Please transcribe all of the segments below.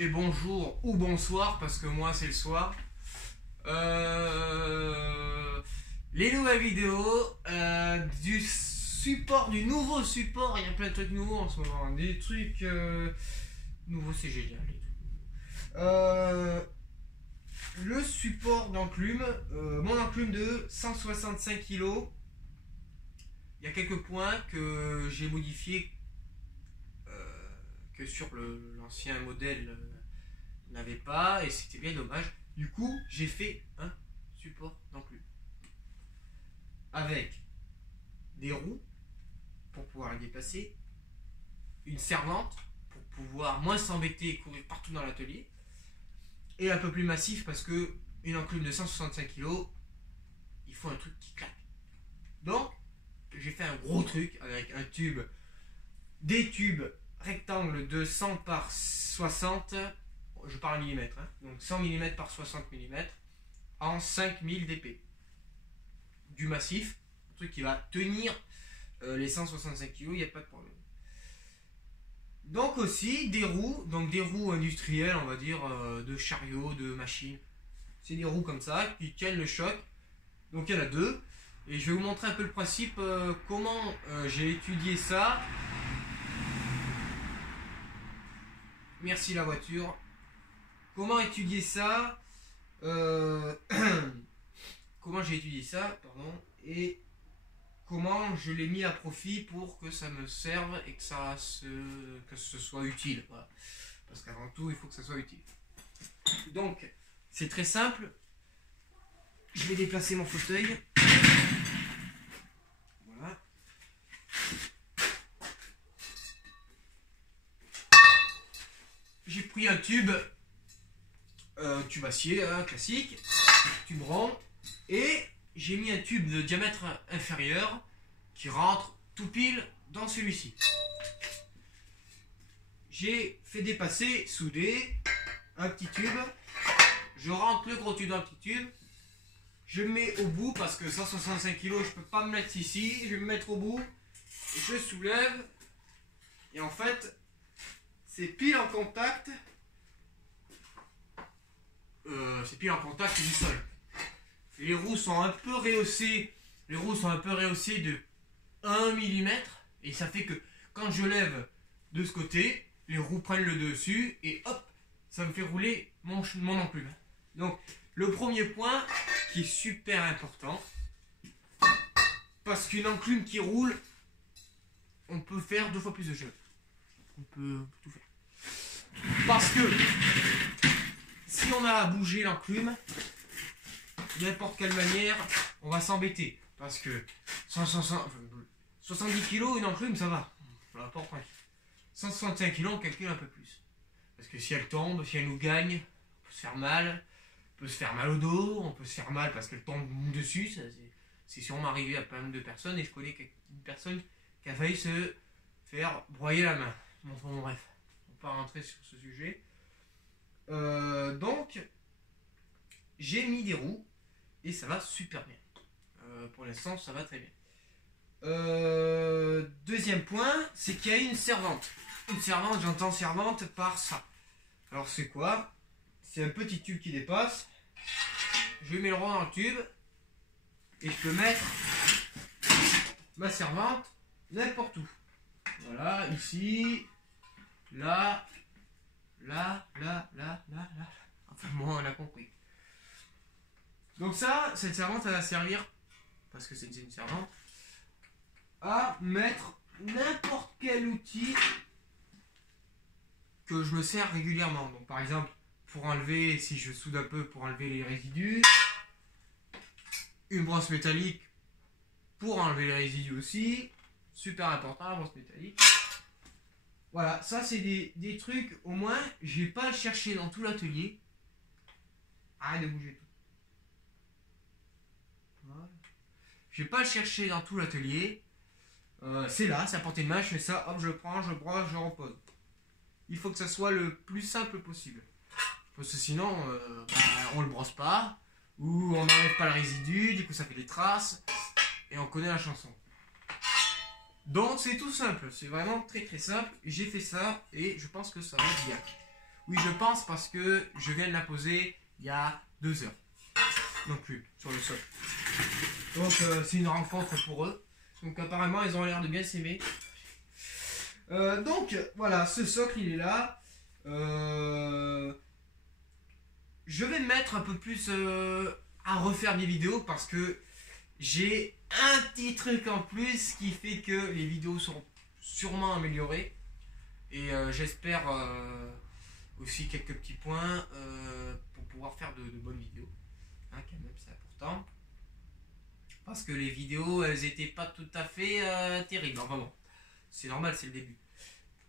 et bonjour ou bonsoir parce que moi c'est le soir. Les nouvelles vidéos du nouveau support. Il y a plein de trucs nouveaux en ce moment, des trucs nouveaux, c'est génial et tout. Le support d'enclume, mon enclume de 165 kg. Il y a quelques points que j'ai modifiés que sur l'ancien modèle n'avait pas, et c'était bien dommage. Du coup, j'ai fait un support d'enclume avec des roues pour pouvoir les déplacer, une servante pour pouvoir moins s'embêter et courir partout dans l'atelier, et un peu plus massif parce que une enclume de 165 kg, il faut un truc qui claque. Donc, j'ai fait un gros truc avec un tube, des tubes rectangles de 100 par 60, je parle millimètres, hein, donc 100 mm par 60 mm en 5000 dp. Du massif, un truc qui va tenir les 165 kg, il n'y a pas de problème. Donc aussi des roues, industrielles, on va dire, de chariot, de machine. C'est des roues comme ça qui tiennent le choc. Donc il y en a deux. Et je vais vous montrer un peu le principe, comment j'ai étudié ça. Merci la voiture. Comment étudier ça, comment j'ai étudié ça, pardon, et comment je l'ai mis à profit pour que ça me serve et que ce soit utile. Voilà. Parce qu'avant tout, il faut que ça soit utile. Donc, c'est très simple. Je vais déplacer mon fauteuil. Voilà. J'ai pris un tube acier, hein, classique, tube rond, et j'ai mis un tube de diamètre inférieur qui rentre tout pile dans celui-ci. J'ai fait dépasser, souder, un petit tube. Je rentre le gros tube dans le petit tube. Je le mets au bout parce que 165 kg, je peux pas me mettre ici. Je vais me mettre au bout. Je soulève. Et en fait, c'est pile en contact. C'est pile en contact du sol. Les roues sont un peu rehaussées. Les roues sont un peu rehaussées de 1 mm. Et ça fait que quand je lève de ce côté, les roues prennent le dessus. Et hop, ça me fait rouler mon enclume. Donc, le premier point qui est super important. Parce qu'une enclume qui roule, on peut faire 2 fois plus de choses. On peut tout faire. Parce que si on a à bouger l'enclume, n'importe quelle manière, on va s'embêter. Parce que 70 kg, une enclume, ça va. On la porte tranquille. 165 kg, on calcule un peu plus. Parce que si elle tombe, si elle nous gagne, on peut se faire mal. On peut se faire mal au dos, on peut se faire mal parce qu'elle tombe dessus. C'est sûrement arrivé à plein de personnes. Et je connais une personne qui a failli se faire broyer la main. Bon, bref, on va pas rentrer sur ce sujet. Donc, j'ai mis des roues et ça va super bien. Pour l'instant, ça va très bien. Deuxième point, c'est qu'il y a une servante. Une servante, j'entends servante par ça. Alors, c'est quoi? C'est un petit tube qui dépasse. Je mets le rond dans le tube et je peux mettre ma servante n'importe où. Voilà, ici, là. Enfin, moi, on a compris. Donc ça, cette servante, elle va servir, parce que c'est une servante, à mettre n'importe quel outil que je me sers régulièrement. Donc par exemple, pour enlever, si je soude un peu, pour enlever les résidus. Une brosse métallique pour enlever les résidus aussi. Super important, la brosse métallique. Voilà, ça c'est des trucs, au moins, je vais pas le chercher dans tout l'atelier. Arrête de bouger tout. Voilà. Je vais pas le chercher dans tout l'atelier. C'est là, c'est à portée de main, je fais ça, hop, je prends, je brosse, je repose. Il faut que ça soit le plus simple possible. Parce que sinon, on le brosse pas, ou on n'enlève pas le résidu, du coup ça fait des traces, et on connaît la chanson. Donc c'est tout simple, c'est vraiment très très simple. J'ai fait ça et je pense que ça va bien. Oui, je pense parce que je viens de la poser il y a 2 heures. Non plus, sur le sol. Donc c'est une rencontre pour eux. Donc apparemment ils ont l'air de bien s'aimer. Donc voilà, ce socle il est là. Je vais me mettre un peu plus à refaire des vidéos parce que j'ai un petit truc en plus qui fait que les vidéos seront sûrement améliorées. Et j'espère aussi quelques petits points pour pouvoir faire de bonnes vidéos. Hein, quand même, c'est important. Parce que les vidéos, elles étaient pas tout à fait terribles. Enfin bon, c'est normal, c'est le début.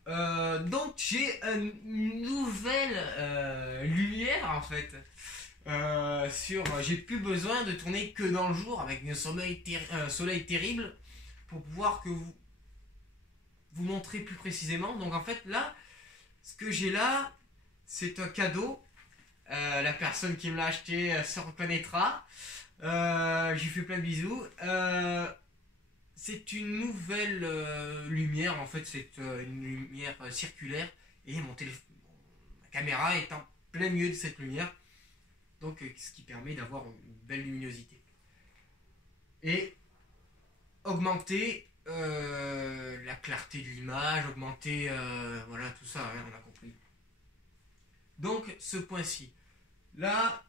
Donc j'ai une nouvelle lumière en fait. J'ai plus besoin de tourner que dans le jour avec un soleil terrible pour pouvoir vous montrer plus précisément. Donc en fait là, ce que j'ai là, c'est un cadeau. La personne qui me l'a acheté se reconnaîtra. J'ai fait plein de bisous. C'est une nouvelle lumière, en fait c'est une lumière circulaire et ma caméra est en plein milieu de cette lumière, donc ce qui permet d'avoir une belle luminosité et augmenter la clarté de l'image, augmenter voilà tout ça, hein, on a compris. Donc ce point-ci, là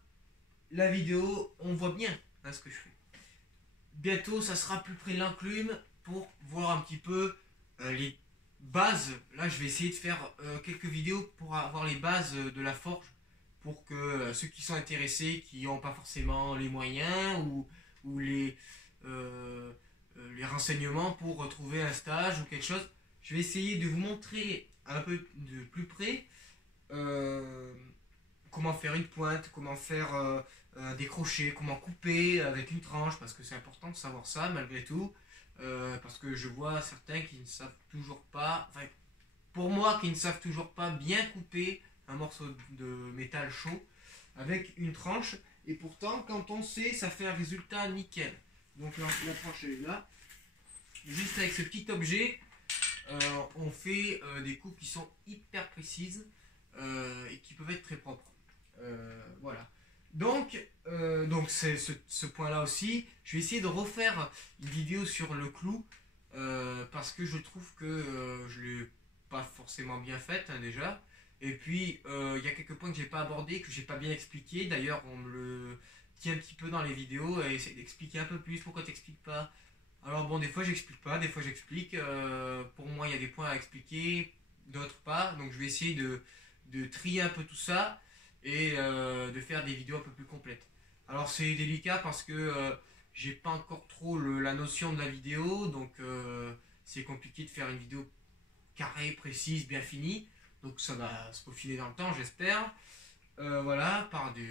la vidéo on voit bien hein, ce que je fais. Bientôt, ça sera plus près de l'enclume pour voir un petit peu les bases. Là, je vais essayer de faire quelques vidéos pour avoir les bases de la forge. Pour que ceux qui sont intéressés, qui n'ont pas forcément les moyens ou les renseignements pour retrouver un stage ou quelque chose, je vais essayer de vous montrer un peu de plus près comment faire une pointe, comment faire des crochets, comment couper avec une tranche, parce que c'est important de savoir ça malgré tout, parce que je vois certains qui ne savent toujours pas, enfin pour moi qui ne savent toujours pas bien couper un morceau de métal chaud avec une tranche, et pourtant quand on sait ça fait un résultat nickel. Donc la tranche elle est là, juste avec ce petit objet on fait des coupes qui sont hyper précises et qui peuvent être très propres. Voilà. Donc c'est ce point-là aussi. Je vais essayer de refaire une vidéo sur le clou parce que je trouve que je l'ai pas forcément bien faite hein, déjà. Et puis il y a quelques points que j'ai pas abordés, que j'ai pas bien expliqué. D'ailleurs, on me le dit un petit peu dans les vidéos et essaie d'expliquer un peu plus. Pourquoi t'expliques pas? Alors bon, des fois j'explique pas, des fois j'explique. Pour moi, il y a des points à expliquer, d'autres pas. Donc je vais essayer de trier un peu tout ça et de faire des vidéos un peu plus complètes. Alors c'est délicat parce que j'ai pas encore trop la notion de la vidéo, donc c'est compliqué de faire une vidéo carrée, précise, bien finie. Donc ça va se peaufiner dans le temps, j'espère. Voilà, par des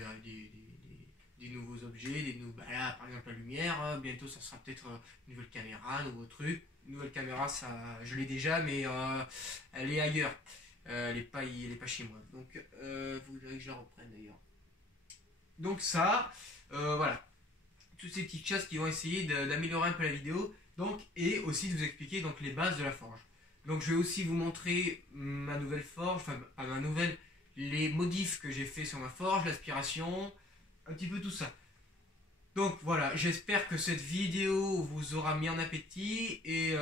nouveaux objets, bah là par exemple la lumière, hein, bientôt ça sera peut-être une nouvelle caméra, un nouveau truc. Une nouvelle caméra, ça, je l'ai déjà, mais elle est ailleurs. Elle est pas chez moi. Donc, vous voudrez que je la reprenne d'ailleurs. Donc ça, voilà. Toutes ces petites choses qui vont essayer d'améliorer un peu la vidéo. Donc, et aussi de vous expliquer donc, les bases de la forge. Donc je vais aussi vous montrer ma nouvelle forge, enfin les modifs que j'ai fait sur ma forge, l'aspiration, un petit peu tout ça. Donc voilà, j'espère que cette vidéo vous aura mis en appétit et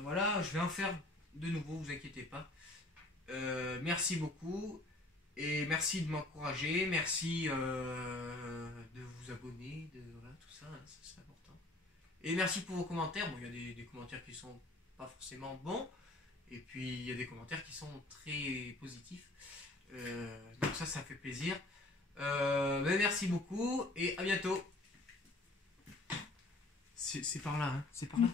voilà, je vais en faire de nouveau, vous inquiétez pas. Merci beaucoup et merci de m'encourager, merci de vous abonner, voilà, tout ça, hein, c'est important. Et merci pour vos commentaires. Bon, il y a des commentaires qui sont pas forcément bons et puis il y a des commentaires qui sont très positifs. Donc ça fait plaisir. Merci beaucoup et à bientôt. C'est par là, hein, c'est par là.